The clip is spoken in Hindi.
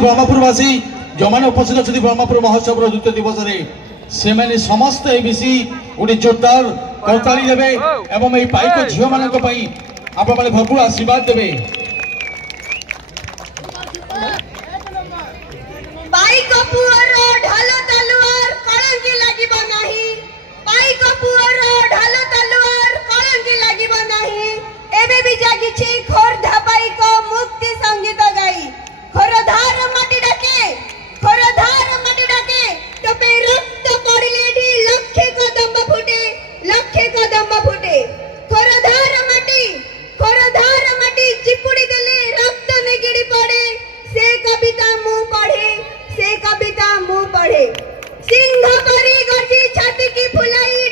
ब्रह्मपुरवासी जो मैंने उपस्थित अच्छा ब्रह्मपुर महोत्सव द्वितीय दिवस से मैंने समस्त मिसी गोटे जोरदार करताली देवे एवं ये पाइक झील मान आप भरपूर आशीर्वाद देवे। सिंह परी गर्जी छाती की फुलाई